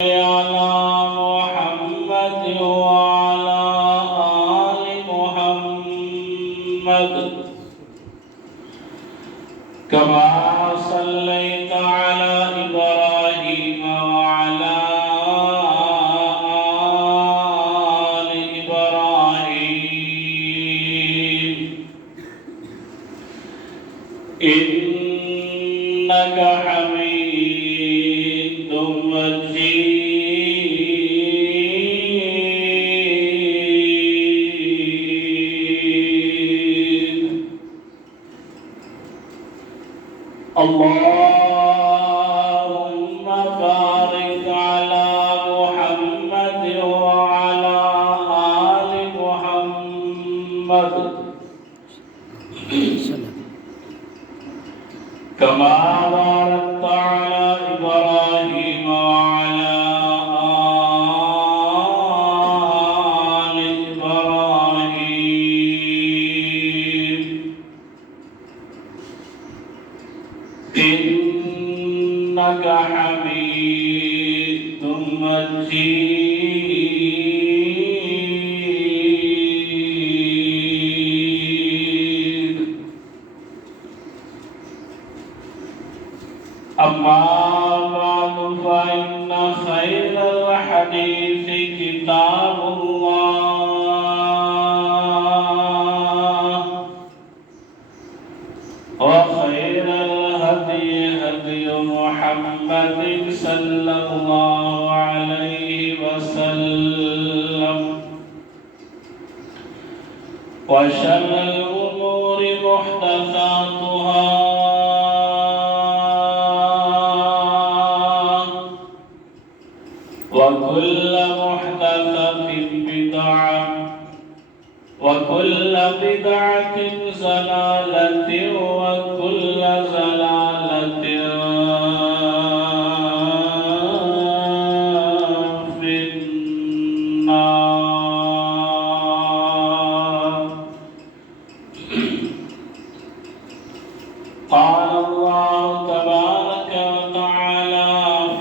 على محمد وعلى آل محمد كما صليت على إبراهيم وعلى آل إبراهيم إنك حميد مجيد. اللهم بارك على محمد وعلى آل محمد كما باركت على إبراهيم وعلى آل إبراهيم إنك حميد مجيد. أما بعد فإن خير الحديث كتاب الله وخير الهدي هدي محمد صلى الله عليه وسلم وشر الأمور محدثاتها وكل محدثة بدعة وكل بدعة ضلالة وكل ضلالة في النار. قال الله تبارك وتعالى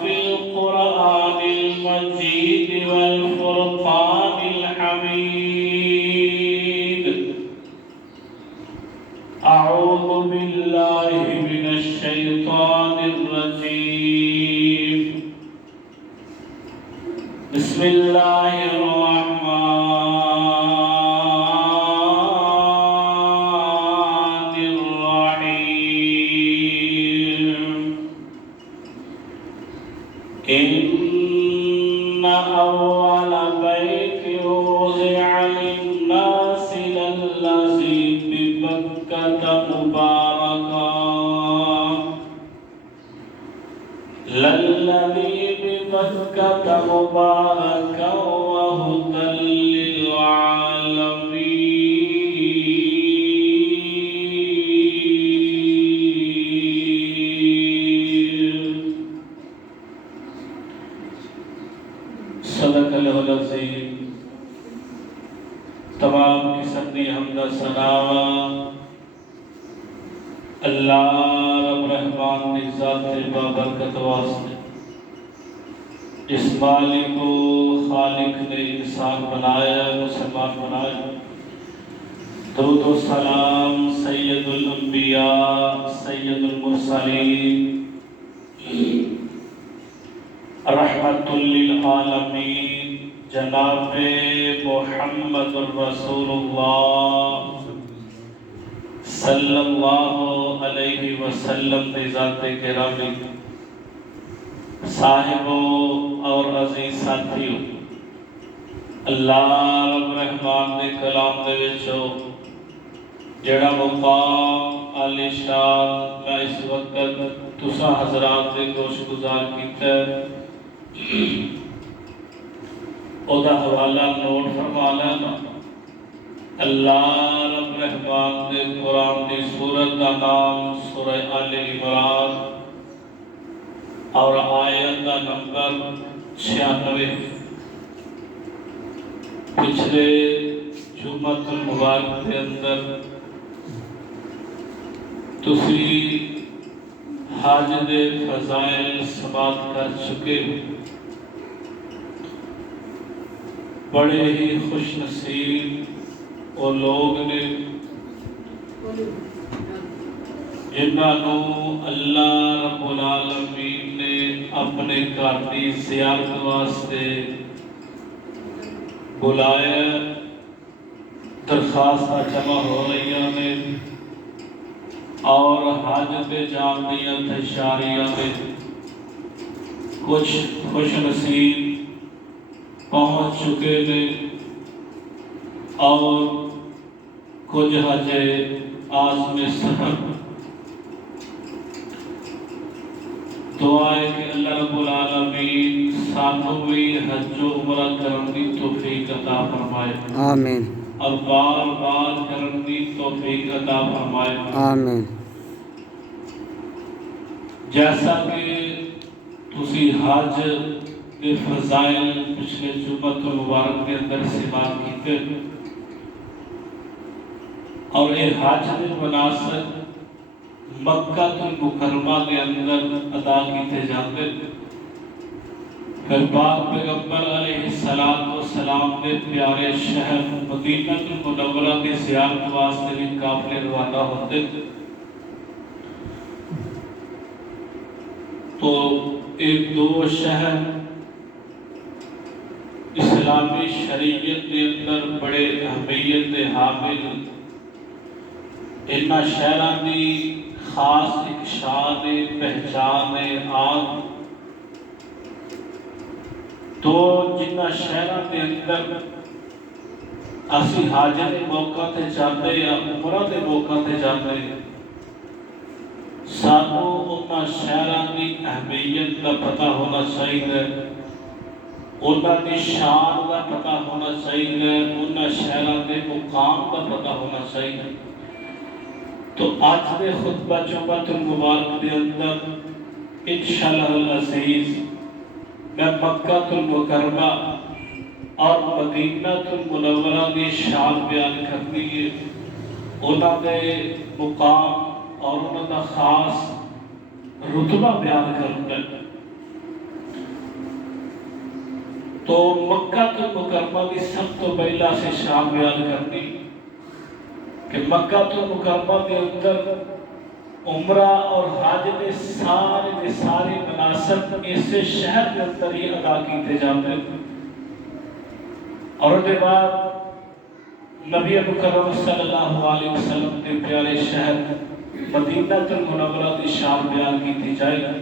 في القرآن المجيد والفرقان الحميد: أعوذ بالله من الشيطان الرجيم. بسم الله الرحمن الرحيم. إن أول بيت وضع للناس للذي ببكة مباركا وهدى للعالمين. صدق اللہ العظیم. تمام قسم دی حمد و ثنا اللہ رب رحمان دی ذات بابرکت واسطے، جس مالک و خالق نے انسان بنایا، مسلمان بنایا. درود و سلام سید الانبیاء سید المرسلین رحمت للعالمین جناب محمد الرسول اللہ صلی اللہ علیہ وسلم دی ذات گرامی، صاحبوں اور عزیز ساتھیوں، اللہ رب رحمان دے کلام دے وچوں جڑا مقام عالی شان میں اس وقت تساں حضرات دے گوش گزار کیتا ہے، او دا حوالہ نوٹ فرما لینا. اللہ رب رحمان دے قرآن دی سورت دا نام سورہ آل عمران اور آیت دا نمبر 96. پچھلے جمعۃ المبارک کے اندر تسی حج دے فضائل سماعت کر چکے. بڑے ہی خوش نصیب وہ لوگ نے جنہوں اللہ رب العالمین نے اپنے گھر کی زیارت واسطے بلایا، درخواست جمع ہو رہی ہیں اور حج پہ جان دیا تشاریہ میں کچھ خوش نصیب پہنچ چکے ہیں اور کچھ حج آزم سفر۔ دعا ہے کہ اللہ رب العالمین سانوں بھی حج و عمرہ کرنے کی توفیق عطا فرمائے، آمین، اور بار بار کرنے کی توفیق عطا فرمائے، آمین۔ جیسا کہ تسی حج کے فضائل پچھلے جمعۃ المبارک کے اندر سماعت کیتے اور یہ حج کے مناسب مکہ المکرمہ کے اندر ادا کیتے جاتے، پھر پاک پیغمبر علیہ السلام کے پیارے شہر مدینہ المنورہ کی زیارت واسطے بھی قافلے روانہ ہوتے، تو ایک دو شہر اسلامی شریعت کے اندر بڑے اہمیت حامل، ان شہران کی خاص ایک شان پہچان آن، تو جنہ شہران کے اندر اسی حج کے موقع تے جاتے یا عمرہ کے موقع تے جاتے، سانوں انہاں شہران کی اہمیت کا پتہ ہونا چاہیے، انہاں کی شان کا پتہ ہونا چاہیے، انہاں شہران کے مقام کا پتہ ہونا چاہیے۔ تو آج کے خطبہ جمعۃ المبارک کے اندر انشاءاللہ العزیز میں مکہ المکرمہ اور مدینہ المنورہ کی شان بیان کرنی ہے، انہاں کے مقام اور انہاں کا خاص رتبہ بیان کرنا ہے۔ تو مکہ المکرمہ کی سب تو پہلا سے شان بیان کرنی کہ مکہ المکرمہ کے اندر عمرہ اور حج کے سارے مناسب اسے شہر کے اندر ہی ادا کیتے جاتے ہیں، اور اس کے بعد نبی مکرم صلی اللہ علیہ وسلم کے پیارے شہر مدینہ المنورہ کی شان بیان کی جائے۔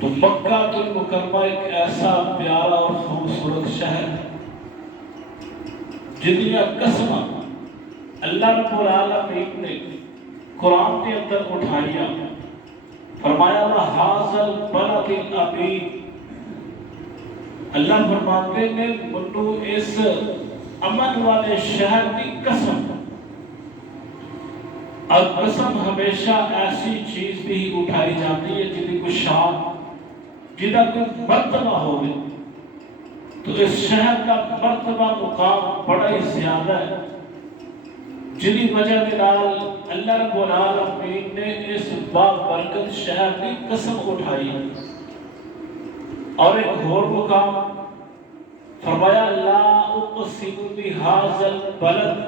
تو مکہ المکرمہ ایک ایسا پیارا اور خوبصورت شہر جنیا قسمہ اللہ رب العالمین نے قرآن کے اندر اٹھائیا، فرمایا وَهَٰذَا الْبَلَدِ الْأَمِينِ، اللہ فرماتے ہیں منو اس امن والے شہر کی قسم، اور قسم ہمیشہ ایسی چیز بھی اٹھائی جاتی ہے جنہیں کوئی شان، جنہیں کوئی مرتبہ ہوگی، تو اس شہر کا مرتبہ مقام بڑا ہی زیادہ ہے، جنہی وجہ کے نال اللہ رب العالمین نے اس بابرکت شہر کی قسم اٹھائی، اور ایک اور مقام فرمایا لا اقسم بهذا البلد،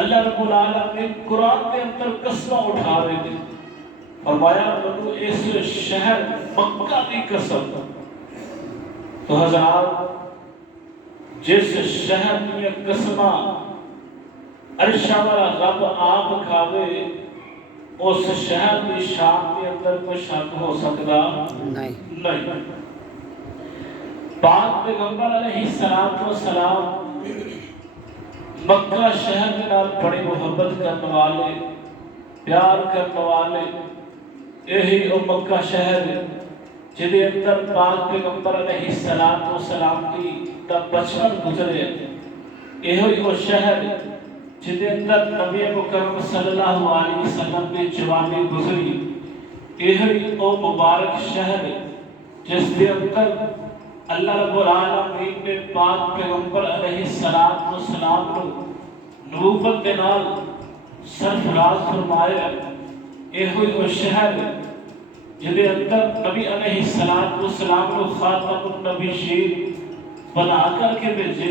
اللہ رب العالمین قرآن کے اندر قسمہ اٹھا رہے تھے، فرمایا منو اس شہر مکہ کی قسم۔ تو حضرات جس شہر کی قسمہ عرشہ والا رب آپ کھاوے، اس شہر کی شان کے اندر کوئی شک ہو سکتا نہیں۔ پاک پیغمبر علیہ السلام مکہ شہر کے نال بڑی محبت کرنے والے، پیار کرنے والے، یہی وہ مکہ شہر جنہیں اندر پاک پیغمبر علیہ السلام کی بچپن گزرے، یہی وہ شہر جنہیں اندر نبی مکرم صلی اللہ علیہ وسلم کی جوانی گزری، یہی وہ مبارک شہر جس کے اندر اللہ رب العالمین نے پاک پیغمبر علیہ السلام کو نبوت کے نال سرفراز فرمایا، یہی وہ شہر جنہیں اندر نبی علیہ السلام کو خاتم النبیین بنا کر کے بھیجے.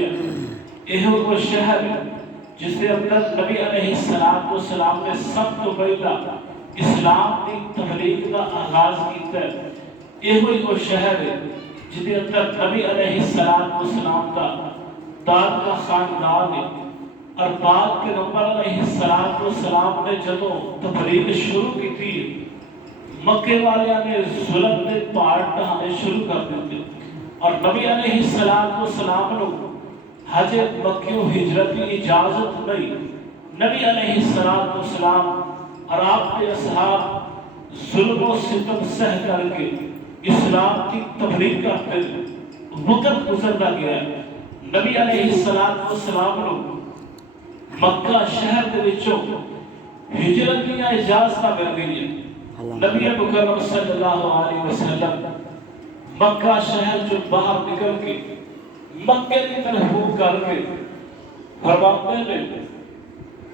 یہ وہ شہر جس کے اندر نبی علیہ السلام نے سب تو پہلا اسلام کی تبلیغ کا آغاز کیا. یہ وہ شہر ہے جس کے اندر نبی علیہ السلام کا داد کا خاندان ہے. اور بعد کے نمبر علیہ السلام نے جدو تبلیغ شروع کی تھی مکے والیاں نے ظلم کے پہاڑ ڈھانے شروع کر دیتے. اور نبی علیہ السلام نے حج مکیوں ہجرت کی اجازت نہیں. نبی علیہ السلام اور آپ کے اصحاب ظلم و ستم سہ کر کے اسلام کی تبلیغ کرتے تھے. وقت گزرتا گیا. نبی علیہ السلام نے مکہ شہر کے وچوں ہجرت کی اجازت مل گئی. نبی مکرم صلی اللہ علیہ وسلم مکہ شہر جو باہر نکل کے مکے کی طرف منہ کر کے فرماتے ہیں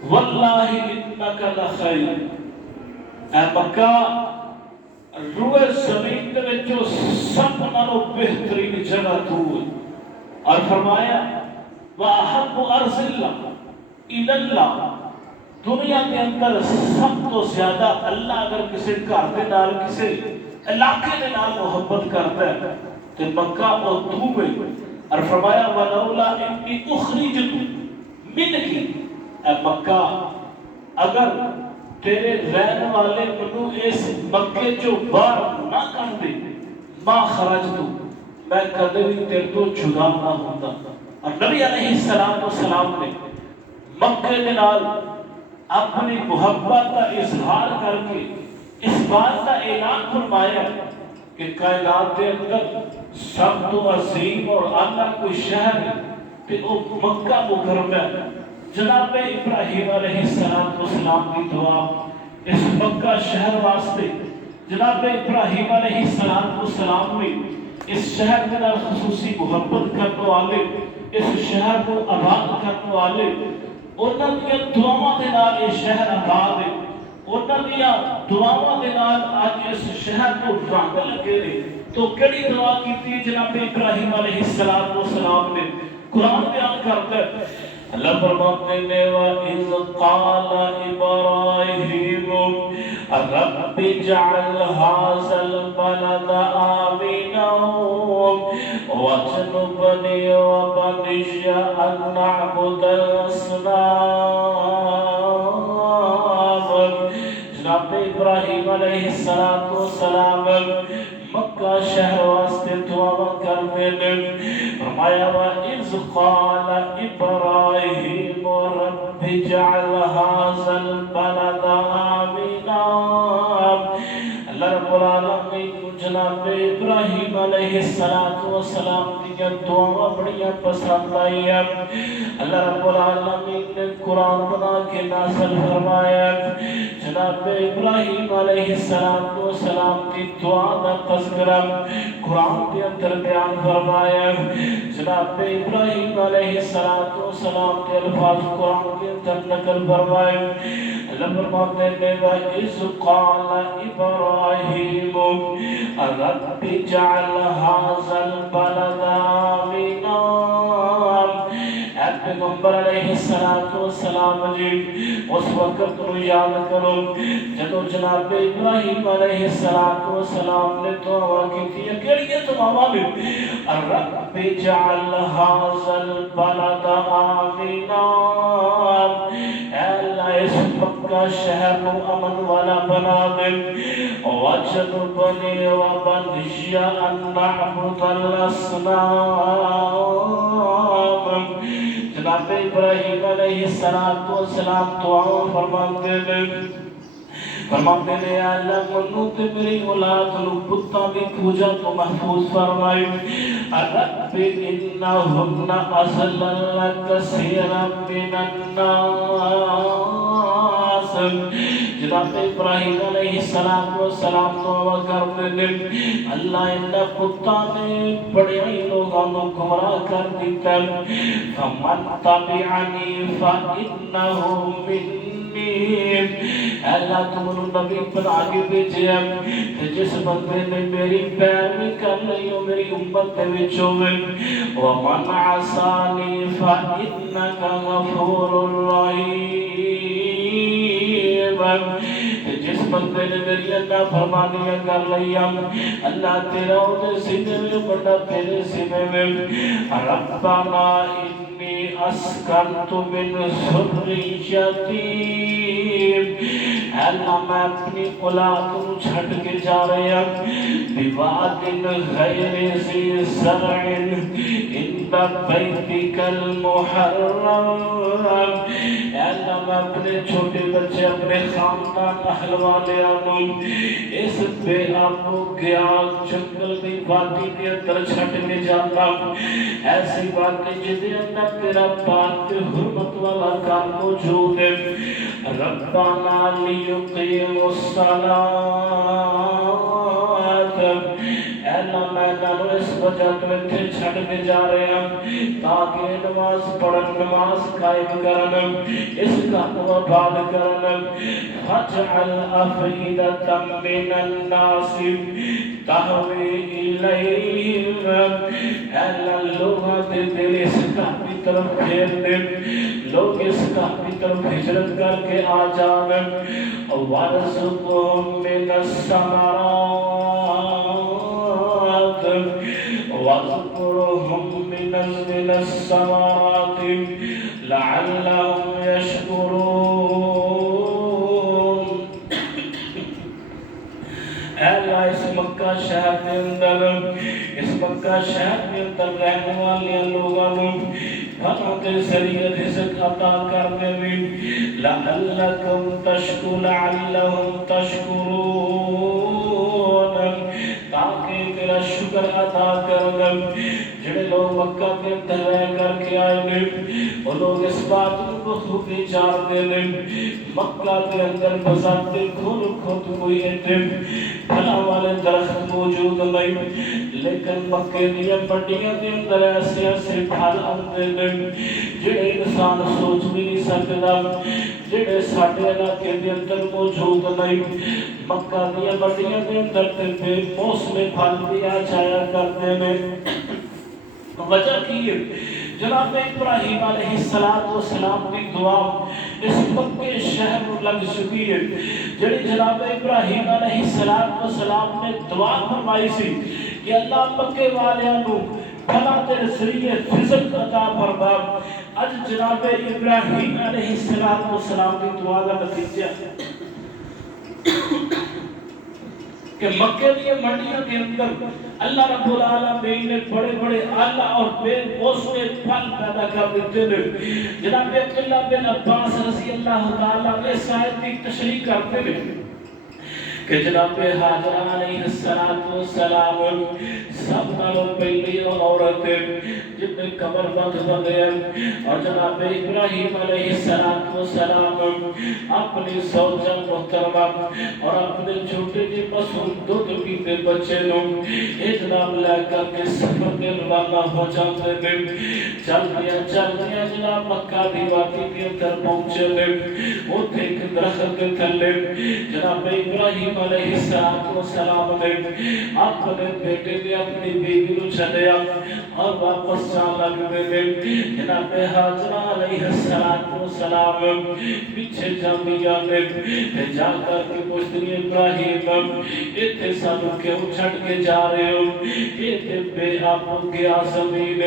واللہ انک لخیر. اے مکہ روئے زمین کے وچوں سب نالوں بہترین جگہ تو ہے. اور فرمایا واحب ارض اللہ الی اللہ. دنیا کے اندر سب تو زیادہ اللہ اگر کسی گھر کے نال کسی علاقے کے نال محبت کرتا ہے تو مکہ اور تو میں. اور فرمایا ولولا انی اخرجت منکی. اے مکہ اگر تیرے رہن والے منو اس مکے جو باہر نہ کر دے ما خرجت میں کدے بھی تیرے تو جدا نہ ہوتا. اور نبی علیہ السلام نے مکے کے نال اپنی محبت کا اظہار کر کے اس بات کا اعلان فرمایا کہ کائنات کے اندر سب تو عظیم اور اعلیٰ کوئی شہر ہے کہ وہ مکہ مکرمہ ہے. جناب ابراہیم علیہ السلام کی دعا اس مکہ شہر واسطے جناب ابراہیم علیہ السلام نے اس شہر کے نال خصوصی محبت کرنے والے اس شہر کو آباد کرنے والے انہاں دی دعاواں دے نال یہ شہر آباد ہے. انہاں دی دعاواں دے نال اج اس شہر کو رنگ لگے نے. تو کیڑی دعا کیتی جناب ابراہیم علیہ السلام نے؟ قرآن بیان کرتا ہے اللہ فرماتے ہیں وَإِذْ قَالَ إِبْرَاهِيمُ رَبِّ اجْعَلْ هَٰذَا الْبَلَدَ آمِنًا وَاجْنُبْنِي وَبَنِيَّ أَن نَّعْبُدَ الْأَصْنَامَ. جناب ابراہیم علیہ السلام مکہ شہر واسطے دعا کرتے ہیں. فرمایا وَإِذْ قَالَ إِبْرَاهِيمُ رَبِّ اجْعَلْ هَٰذَا الْبَلَدَ آمِنًا. اللہ رب العالمین جناب ابراہیم علیہ السلام کی دعا بڑی پسند آئی ہے. اللہ رب العالمین نے قرآن بنا کے نازل فرمایا. جناب ابراہیم علیہ السلام کی دعا کا تذکرہ قرآن کے اندر بیان فرمایا. جناب ابراہیم علیہ السلام کے الفاظ قرآن کے اندر نقل فرمائے. اللہ فرماتے ہیں وَإِذْ قَالَ إِبْرَاهِيمُ رَبِّ اجْعَلْ هَٰذَا الْبَلَدَ آمِنًا. اے پیغمبر علیہ السلام جی اس وقت کو یاد کرو جدو جناب ابراہیم علیہ السلام نے دعا کی تھی. کیڑی دعا نے؟ رب اجعل هذا البلد آمنا. اے اللہ اس مکہ شہر کو امن والا بنا دے. وَاجْنُبْنِي وَبَنِيَّ أَن نَّعْبُدَ الْأَصْنَامَ. جناب ابراہیم علیہ السلام دعا فرماتے ہیں یا اللہ منو تے میری اولاد نو بتاں دی پوجا تو محفوظ فرمائے. رب انہن اضللن کثیرا من الناس. جناب ابراہیم علیہ السلام دعا کرتے ہیں اللہ ان پتاں نے بڑے ہی لوگوں کو گمراہ کر دیتا. فمن تبعنی فانہ منی اللہ تم نبی بنا کے بھیجے جس بندے نے میری پیروی کر لی ہو میری امت کے وچوں میں ومن عصانی فإنک غفور رحیم جس بندے نے میری اللہ فرمانیاں کر لیا اللہ تیرا دے سینے میں بڑا تیرے سینے میں ربنا انی اسکنت من ذریتی اللہ میں اپنی اولاد کو چھٹ کے جا رہا بواد غیر ذی زرع عند بیتک المحرم اللہ میں اپنے چھوٹے بچے اپنے خاندان اہل والے اس بے آب و گیا جنگل کی وادی کے اندر چھٹ کے جانا ایسی باتیں جدے اندر تیرا پاک حرمت والا کام موجود ہے ربنا لیقیم الصلاة اللہ میں نالو اس وجہ تو اتھے چھڑ کے جا رہے ہیں تاکہ نماز پڑھن نماز قائم کرن اس کا آباد کرن فاجعل افئدة من الناس تہوی الیہم اللہ لوگاں دے دل اس کا بھی طرف پھیر دے لوگ اس کا بھی طرف ہجرت کر کے آ جانے وَارْزُقْهُم مِّنَ الثَّمَرَاتِ وَاذْكُرْهُم مِّنَ الثَّمَرَاتِ لَعَلَّهُمْ يَشْكُرُونَ اے اللہ اس مکہ شہر کے اندر رہنے والے لوگوں بھلوں کے ذریعے رزق عطا کر دے لعلکم تشکرون تاکہ تیرا شکر ادا کر دے جڑے لوگ مکہ کے اندر رہ کر کے آئے نے وہ لوگ اس بات کو خوبی جانتے ہیں مکہ کے اندر بذات خود کوئی ایٹم پھلاں والے درخت موجود نہیں لیکن مکے دیا پٹیاں کے اندر ایسے پھل آتے ہیں جڑے انسان سوچ بھی نہیں سکتا جڑے ساڈے علاقے کے اندر موجود نہیں مکہ دیا پٹیاں کے اندر بے موسم پھل بھی آ جایا کرتے ہیں وجہ کی ہے جناب ابراہیم علیہ السلام کی دعا اس مکے شہر کو لگ چکی ہے جڑی جناب ابراہیم علیہ السلام نے دعا فرمائی سی کہ اللہ مکے والیاں نو بھلا تیرے ذریعے رزق عطا فرما اج جناب ابراہیم علیہ السلام کی دعا کا نتیجہ کہ مکے کی منڈیوں کے اندر اللہ رب العالمین نے بڑے بڑے اعلیٰ اور بے موسم پھل پیدا کر دیتے ہیں جناب عبداللہ بن عباس رضی اللہ تعالیٰ نے اس آیت کی تشریح کرتے ہیں کہ جناب حاجرہ علیہ السلام سب نالوں پہلی عورت جن نے کمر بند بندے اور جناب ابراہیم علیہ السلام اپنی زوجہ محترمہ اور اپنے چھوٹے جی مسعود دودھ پیتے بچے لوگ یہ جناب لے کر کے سفر میں روانہ ہو جاتے ہیں چل دیا جناب مکہ دی وادی کے اندر پہنچے ہیں وہ ایک درخت کے تھلے جناب ابراہیم علیہ السلام نے اپنے بیٹے نے اپنی بیوی کو چھڑیا اور واپس جان لگے جناب حاجرہ علیہ السلام پیچھے جامعہ میں جا کر کے پوچھتے ابراہیم اتنے سانو کیوں چھڑ کے جا رہے ہو اتنے بے آپ گیا زمین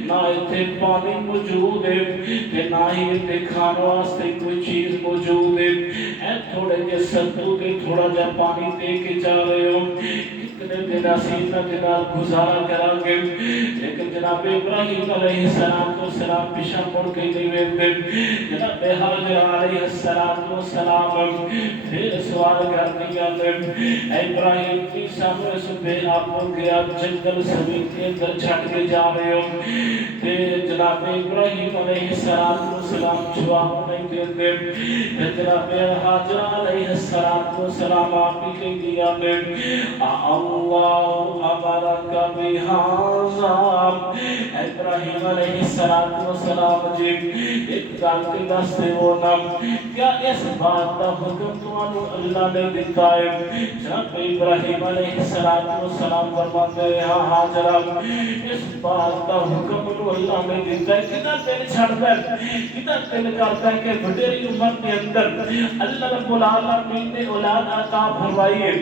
نہ اتنے پانی موجود ہے نہ ہی اتنے کھانا واسطے کوئی چیز موجود ہے تھوڑے جے سدو کے تھوڑا جا پانی دے کے جا رہے ہو کتنے دن اسینا جناب گزارا کریں گے لیکن جناب ابراہیم علیہ السلام پیشہ مڑ کے نہیں ویندے جناب حاجرہ علیہ السلام پھر سوال کر دیا اے ابراہیم کی سامنے سے بے آپ ہو گیا جنگل زمین کے اندر چھٹ کے جا رہے ہو جناب ابراہیم علیہ السلام جواب نہیں دیتے جناب حاجرہ علیہ السلام آپ ہی کے دیا میں اللہ امرک بہذا، ابراہیم علیہ السلام جی ایک گل کے دستے ہو نا، کیا اس بات کا حکم تمہیں اللہ نے دیتا ہے؟ جناب ابراہیم علیہ السلام فرماتے ہیں ہاں حاجرہ اس بات کا حکم تو اللہ نے دیتا ہے، کتنا دل چھڑتا ہے، کتنا دل کرتا ہے کہ بڑی عمر کے اندر اللہ رب العالمین نے اولاد عطا فرمائی ہے،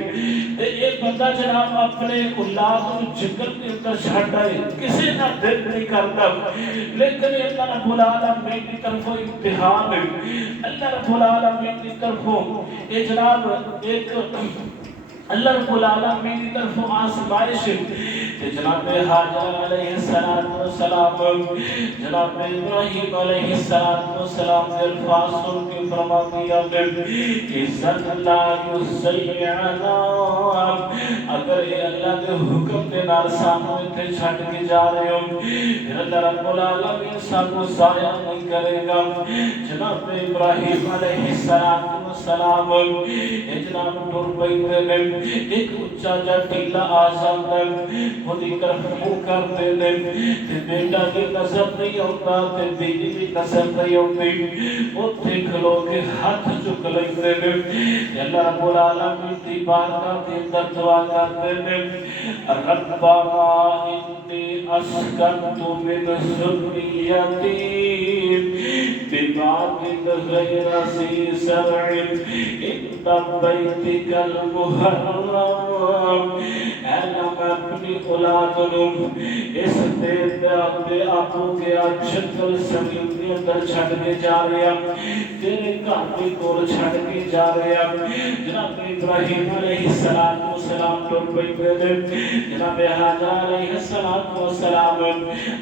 ایک بندہ جناب اپنے اولاد کو جنگل کے اندر چھڑ آئے، کسی نہ دل نہیں کرتا، لیکن اللہ رب العالمین کی طرف امتحان ہے، اللہ رب العالمین کی طرف یہ جناب ایک اللہ رب العالمین کی طرف آزمائش ہے کہ جناب حاجر علیہ السلام جناب ابراہیم علیہ السلام کے الفاظ سن کے فرما دیا عزت اللہ یسیعنا، اگر یہ اللہ کے حکم کے نال سانو اتنے چھٹ کے جا رہے ہو پھر اللہ رب العالمین سانو ضائع نہیں کرے گا۔ جناب ابراہیم علیہ السلام جناب ٹر پہ ایک اچھا جا ٹیلا آ جاتا ہے، وہ دی طرف منہ کرتے ہیں تے بیٹا بھی نظر نہیں ہوتا تے بیٹی بھی نظر نہیں ہوتی، اتنے کھلو کے ہاتھ چک لیتے ہیں، اللہ رب العالمین کی بارگاہ کے اندر دعا کرتے ہیں ربنا انی اسکنت من ذریتی بواد غیر ذی زرع عند بیتک المحرم، اے اللہ میں اپنی اولاد کو اس دے آپو کے جنگل زمین کے اندر چھڑ کے جا رہے ہیں، تیرے گھر کے کول چھڑ کے جا رہے ہیں۔ جناب ابراہیم علیہ السلام ٹر پے، جناب حاجر علیہ السلام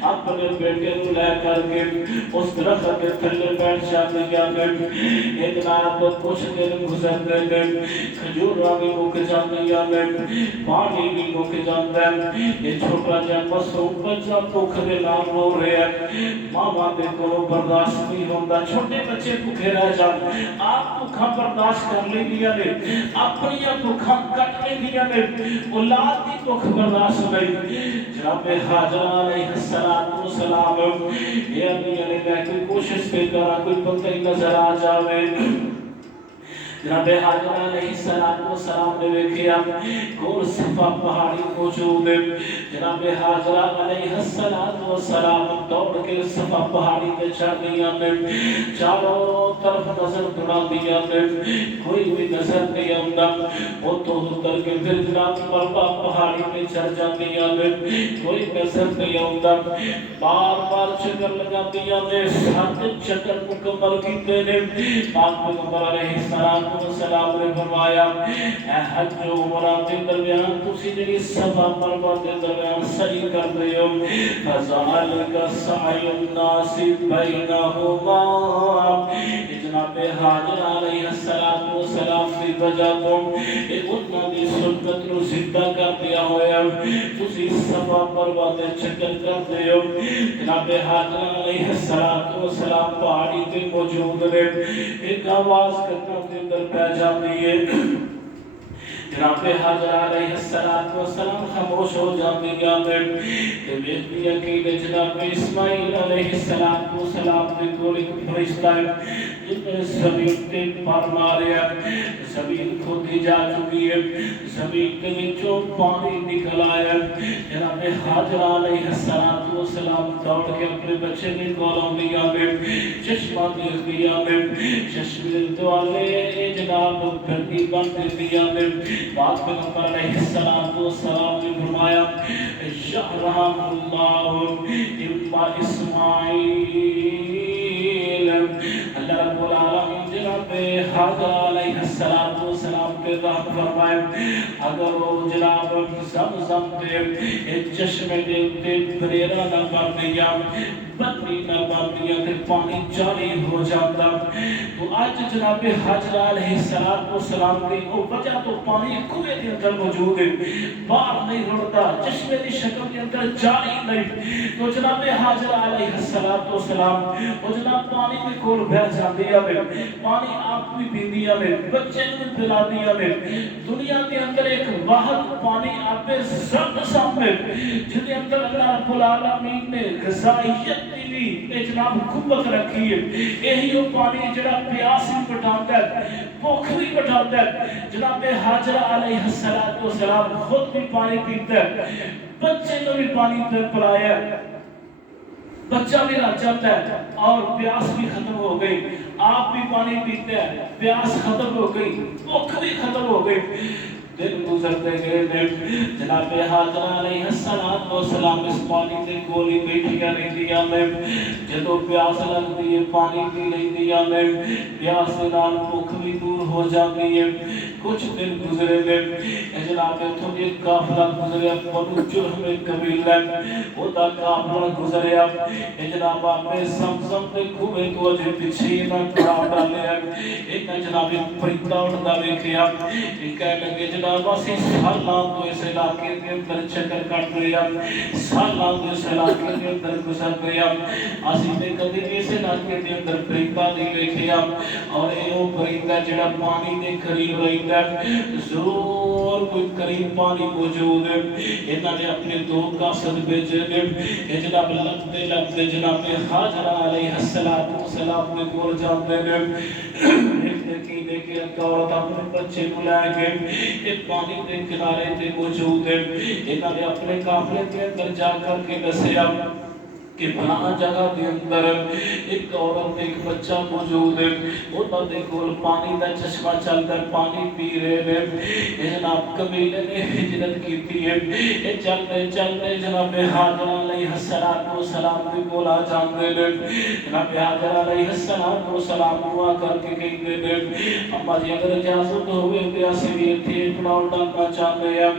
اپنے بیٹے کو لے کر کے اس درخت کے تھلے بیٹھ جاتے ہیں، یہ جناب کچھ دن گزرتے ہیں، کھجوراں بھی مک جاندیاں نے، پانی بھی مک جاندا ہے، یہ چھوٹا جا معصوم بچہ بھوک دے نال رو رہا ہے، ماں دے کولوں برداشت نہیں ہوندا، چھوٹے بچے بھوکے رہ جان، آپ بھوکاں برداشت کر لیندیاں نے، اپنی بھوکاں کٹ لیندیاں نے، اولاد دی بھوک برداشت نہیں۔ جناب حاجر علیہ السلام یہ امی نے کہا کہ کوشش پہ کرا کوئی بندہ نظر آ جاوے، جناب حاجر علیہ السلام نے دیکھا کول صفا پہاڑی موجود ہے، جناب حاجر علیہ السلام دوڑ کے صفا پہاڑی پہ چڑھ دیا نے، چاروں طرف نظر دوڑا دیا نے، کوئی بھی نظر نہیں آتا، وہ تو اتر کے پھر جناب مربع پہاڑی پہ چڑھ جاندیا نے، کوئی نظر نہیں آتا، بار بار چکر لگا دیا نے، 7 چکر مکمل کیتے نے، پاک پیغمبر علیہ السلام نے فرمایا اے حج و عمرہ کے درمیان تسی جڑی صفا مروا کے درمیان صحیح کر رہے ہو، فذلک سعی الناس بینہما، جناب حاجر علیہ السلام کی وجہ تو انہاں دی سنت نو زندہ کر دیا ہویا، تسی صفا مروا دے چکر کرتے ہو، جناب حاجر علیہ السلام پہاڑی تے موجود نے، ایک آواز کرنا کے اندر پہ جاتی ہے، جناب حاجر علیہ السلام خاموش ہو جاتی ہیں، کہ بیٹی عقیل جناب اسماعیل علیہ السلام کے کول ایک فرشتہ ہے جن نے زمین تے پر ماریا، زمین کھودی جا چکی ہے، زمین کے وچوں پانی نکل آیا، جناب حاجر علیہ السلام دوڑ کے اپنے بچے کے کول آندیاں نے، چشمہ دیکھدیاں نے، چشمے دوالے جناب گھنٹی بن دیندیاں نے، پاک پیغمبر علیہ السلام نے فرمایا یرحم اللہ اما اسماعیل، اللہ رب العالمین جناب حاجر علیہ السلام کے رحم فرمائے، اگر وہ جناب زمزم کے چشمے دے اتے بریرہ نہ بن دیا، بنی نہ بن دیا تے پانی جاری ہو جاتا، تو آج جناب حاجر علیہ السلام کی وہ وجہ تو پانی کنویں کے اندر موجود ہے، باہر نہیں رڑتا، چشمے کی شکل کے اندر جاری نہیں، تو جناب حاجر علیہ السلام وہ جناب پانی میں کول بہ جاندی ہے، پانی آپ بھی پیندی ہے، بچے کو پلا دیا نے دنیا کے اندر ایک واحد پانی آپ زمزم میں جن کے اندر اللہ رب العالمین نے غذائیت دی تے جناب قوت رکھی ہے، یہی وہ پانی جڑا پیاس بھی مٹاتا ہے، بھوک بھی مٹاتا ہے۔ جناب حاجرہ علیہ السلام خود بھی پانی پیتا ہے، بچے کو بھی پانی پلایا، بچہ بھی رہ جاتا ہے اور پیاس بھی ختم ہو گئی۔ آپ بھی پانی پیتے ہیں، پیاس ختم ہو گئی، بھوک بھی ختم ہو گئی۔ دن گزرتے گئے، جناب حاجرہ علیہ السلام اس پانی دے گولی بیٹھیاں رہندیاں نے، جدوں پیاس لگدی ہے پانی پی لیندیاں نے، پیاس دے نال بھوک بھی دور ہو جاتی ہے۔ کچھ دن گزرے گئے، جناب اتھوں ایک قافلہ گزریا، بنو جرہم قبیلہ او دا قافلہ گزریا، جناب آپ زمزم دے کنویں تو اجے پیچھے نہ کھڑا ڈالیا، ایک جناب پرندہ اڑدا ویکھیا، ایک کہنے لگے جناب اسی سالاں تو اس علاقے کے اندر چکر کٹ رہے ہیں، سالاں تو اس علاقے کے اندر گزر گیا، اسی نے کبھی اس علاقے کے اندر پرندہ نہیں ویکھیا، اور یہ پرندہ جڑا پانی دے قریب رہتا ہے، ضرور کوئی قریب پانی موجود ہے۔ انہوں نے اپنے دو قاصد بھیجے نے، کہ جناب لبتے لبتے جناب حاجرہ علیہ السلام نے کول جاندے نے، ایک دیکھی کہ ایک عورت اپنے بچے کو لے کے ایک پانی کے کنارے تے موجود ہے۔ انہوں نے اپنے قافلے کے اندر جا کر کے دسیا کہ فلاں جگہ کے اندر ایک عورت ایک بچہ موجود ہے، انہوں نے کول پانی دا چشمہ چل کر پانی پی رہے ہیں۔ جناب قبیلے نے ہجرت کی ہے، چلتے چلتے جناب حاجرہ علیہ السلام کے کول آ جاندے نے، جناب حاجرہ علیہ السلام کو آ کر کے کہتے ہیں اما جی اگر اجازت ہوئے تو اسی بھی اتنے پڑاؤ ڈالنا چاہتے ہیں،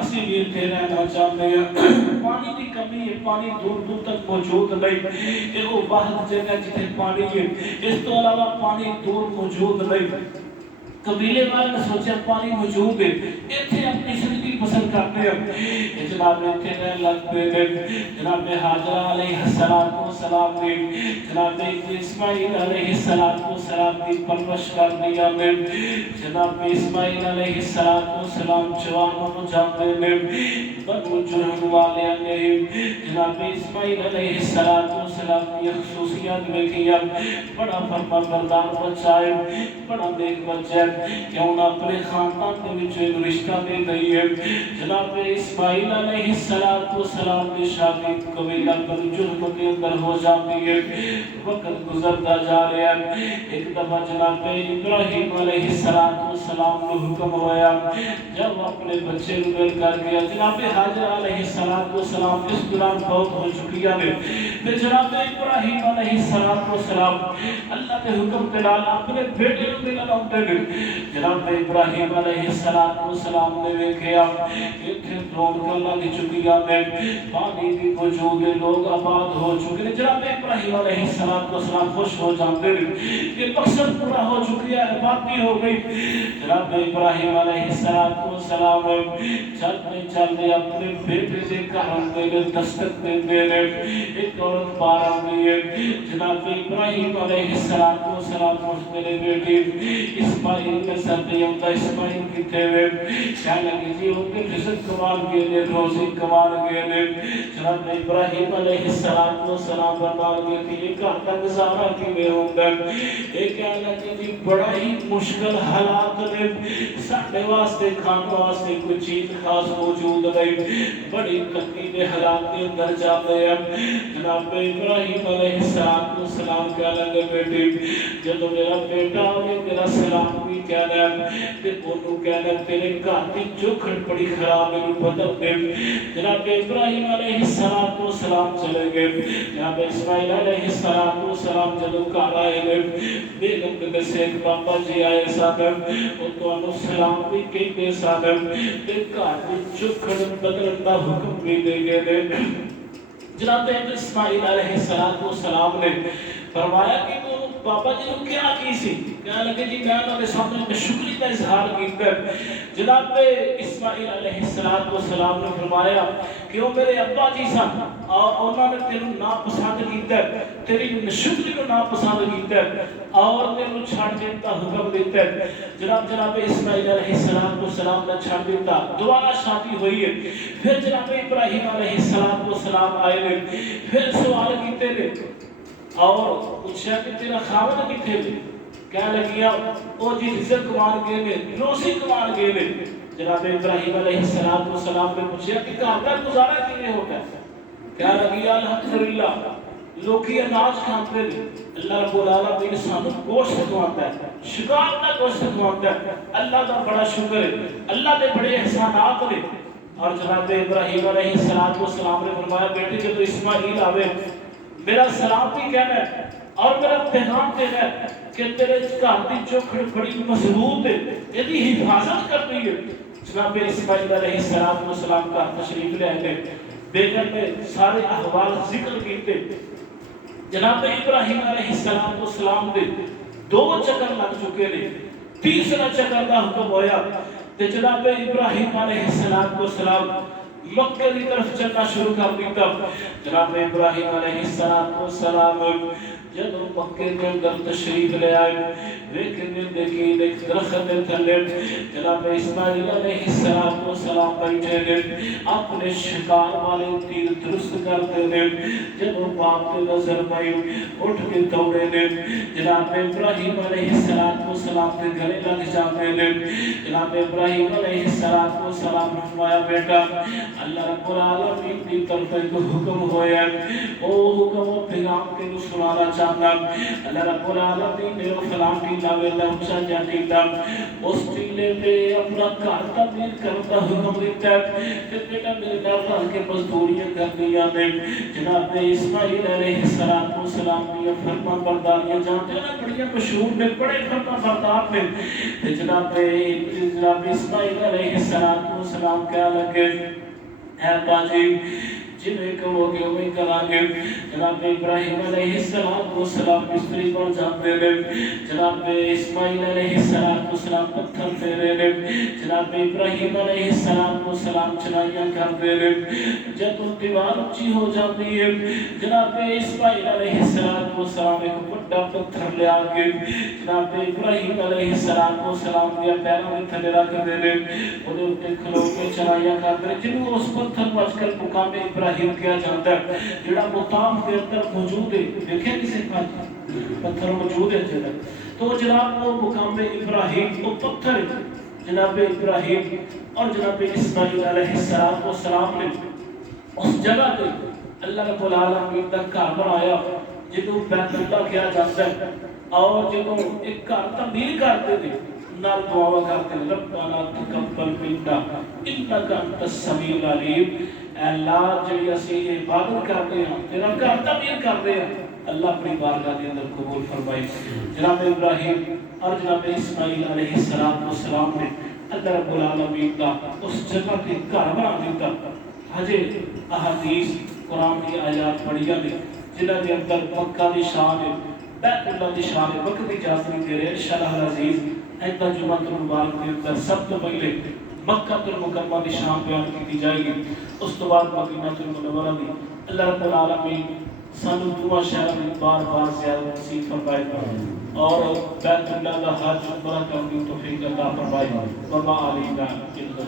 اسی بھی اتنے رہنا چاہتے ہیں۔ پانی کی کمی ہے، پانی دور دور تک موجود نہیں، یہ وہ واحد جگہ جتنے پانی ہے، اس تو علاوہ پانی دور موجود نہیں۔ قبیلے والے نے سوچا پانی موجود ہے، اتنے اپنی زندگی پسند کرتے ہیں، جناب اتنے رہ لگ پہ جناب حاجرہ علیہ السلام نے جناب اسماعیل علیہ السلام کی پرورش کر دیا میں، جناب اسماعیل علیہ السلام جوان ہو جاتے ہیں، بنو جرہم والے نے جناب اسماعیل علیہ السلام کی خصوصیات میں کیا، بڑا فرمانبردار بچہ ہے، بڑا نیک بچہ ہے، کیوں نہ اپنے خاندان کے وچ رشتہ دے دئی ہے۔ جناب اسماعیل علیہ السلام کی شادی قبیلہ بنو جرہم کے اندر ہو جاتی ہے، وقت گزرتا جا رہا ہے۔ ایک دفعہ جناب ابراہیم علیہ السلام کو حکم ہوا جب اپنے بچے کو مل کر گیا، جناب حاجرہ علیہ السلام اس دوران بہت ہو چکی ہے، پھر جناب ابراہیم علیہ السلام اللہ کے حکم کے نال اپنے بیٹے کو ملن آتے ہیں۔ جناب ابراہیم علیہ السلام نے ویکھیا اتنے رونقاں لگ چکی ہیں، پانی بھی موجود ہے، لوگ آباد ہو چکے ہیں۔ جناب ابراہیم علیہ السلام خوش ہو جاتے ہیں کہ مقصد پورا ہو چکی ہے، آبادی ہو گئی۔ جناب ابراہیم علیہ السلام چلتے چلتے اپنے بیٹے سے کہاں دے دستک دیندے ہیں، ایک عورت بار آ گئی ہے، جناب ابراہیم علیہ السلام اس میرے بیٹی اسماعیل کے سر پہ ہوتا، اسماعیل کی تھے کیا لگی جی ان کے رزق کمال گئے نے، روزی کمال گئے نے۔ جناب ابراہیم علیہ السلام فرما گئے کہ یہ گھر کا گزارا کیویں ہوگا، یہ کہنے لگے جی بڑا ہی مشکل حالات نے، ساڈے واسطے کھانے واسطے کوئی چیز خاص موجود نہیں، بڑی تنگی کے حالات کے اندر جاتے ہیں۔ جناب ابراہیم علیہ السلام کہنے لگے بیٹی جب میرا بیٹا آئے تیرا سلام بھی کہنا ہے تے انہوں کہنا تیرے گھر کی چوکھٹ بڑی خراب ہے بدل دے۔ جناب ابراہیم علیہ السلام چلے گئے، جناب اسماعیل علیہ السلام جدو گھر آئے بیگم کے دسے ایک پاپا جی آئے سن، وہ تو سلام بھی کہتے سن تے گھر کی چوکھٹ بدلن کا حکم بھی دے گئے۔ جناب اسماعیل علیہ السلام نے فرمایا کہ وہ بابا جی نے کیا کی سی؟ کہنے لگے جی میں انہوں نے سامنے شکری کا اظہار کیتا ہے۔ جناب اسماعیل علیہ السلام نے فرمایا کہ وہ میرے ابا جی سن اور انہوں نے تینوں ناپسند کیتا ہے، تیری شکری کو ناپسند کیتا ہے اور تینوں چھڑ دیتا حکم دیتا ہے۔ جناب اسماعیل علیہ السلام نے چھڑ دیتا، دوبارہ شادی ہوئی ہے۔ پھر جناب ابراہیم علیہ السلام آئے نے، پھر سوال کیتے نے اور پوچھا کہ تیرا خاوند کتنے نے؟ کہنے لگیا او جی رزق کمان گئے نے، روزی کمان گئے نے۔ جناب ابراہیم علیہ السلام نے پوچھا کہ گھر کا گزارا کیویں ہوتا ہے؟ کہنے لگیا الحمدللہ لوکی اناج کھاتے ہیں، اللہ رب العالمین سانو گوشت کھواتا ہے، شکار کا گوشت کھواتا ہے، اللہ کا بڑا شکر ہے، اللہ کے بڑے احسانات نے۔ اور جناب ابراہیم علیہ السلام نے فرمایا بیٹے جب اسماعیل آوے میرا سلام بھی کہنا ہے اور میرا پیغام دینا ہے کہ تیرے گھر کی چوکھٹ بڑی مضبوط ہے، یہ حفاظت کرنی ہے۔ جناب اسماعیل علیہ السلام کا تشریف لے آئے، بیگم نے سارے احوال ذکر کیتے۔ جناب ابراہیم علیہ السلام دے 2 چکر لگ چکے نے، تیسرا چکر کا حکم ہویا تے جناب ابراہیم علیہ السلام مکہ کی طرف چلنا شروع کر دیتا۔ جناب ابراہیم علیہ السلام جب مکے کے اندر تشریف لے آئے لیکن دیکھی ایک درخت کے تھلے جناب اسماعیل علیہ السلام بیٹھے نے، اپنے شکار والے تیر درست کرتے نے۔ جب باپ کی نظر پائی اٹھ کے دوڑے نے، جناب ابراہیم علیہ السلام کے گلے لگ جاتے نے۔ جناب ابراہیم علیہ السلام نے فرمایا بیٹا اللہ رب العالمین کی طرف ایک حکم ہویا ہے، وہ حکم و پیغام کے سنانا چاہتا۔ اللہ رب العالمین نے فلان ٹیلا ویلا اچھا جا ٹیلا اس ٹیلے پہ اپنا گھر تعمیر کرتا حکم دیتا ہے کہ بیٹا میرے گھر رہ کے مزدوریاں کرنیاں نے۔ جناب اسماعیل علیہ السلام کی فرما برداریاں جانتے ہیں بڑی مشہور نے، بڑے فرما بردار نے۔ جناب اسماعیل علیہ السلام کیا لگے اے باجی جنہیں کہو گے وہ کرا گے۔ جناب ابراہیم علیہ السلام مستری پر جاتے رہے، جناب اسماعیل علیہ السلام پتھر دے رہے، جناب ابراہیم علیہ السلام چنائیاں کرتے رہے۔ جب دیوار اونچی ہو جاتی ہے جناب اسماعیل علیہ السلام ایک بڑا پتھر لے آگے جناب ابراہیم علیہ السلام کے پیروں میں تھلے رکھ دے رہے، انہیں اٹھے کھلو کے چنائیاں کرتے رہے، جنہوں اس پتھر بچ کر مقام ابراہیم کیا جاتا ہے جڑا مقام کے اندر موجود ہے۔ دیکھیں کسی پتھر موجود ہے جناب، تو جناب وہ مقام ابراہیم وہ پتھر ہے جناب ابراہیم اور جناب اسماعیل علیہ السلام نے اس جگہ پہ اللہ رب العالمین کا گھر بنایا جنہوں بیت اللہ کیا جاتا ہے، اور جنہوں ایک گھر تعمیر کرتے تھے نال دعا کرتے ہیں ربنا تقبل منا انک انت السمیع العلیم۔ اے اللہ جڑی اسی عبادت کرتے ہیں تیرا گھر تعمیر کرتے ہیں اللہ اپنی بارگاہ کے اندر قبول فرمائے۔ جناب ابراہیم اور جناب اسماعیل علیہ السلام نے اللہ رب العالمین کا اس جگہ پہ گھر بنا دیتا۔ حجے احادیث قرآن کی آیات پڑھیا نے جنہاں کے اندر مکہ دی شان ہے، بیت اللہ دی شان ہے، وقت کی اجازت نہیں دے رہے انشاءاللہ العزیز ایتا جمعہ المبارک کے اندر سب تو پہلے مکہ المکرمہ کی شان بیان کی جائے گی، اس تو بعد مدینہ المنورہ دی۔ اللہ رب العالمین سانو دعا شہر میں بار بار زیارت نصیب فرمائے اور بیت اللہ کا حج عمرہ کرنے کی توفیق عطا فرمائے۔ وما علینا الا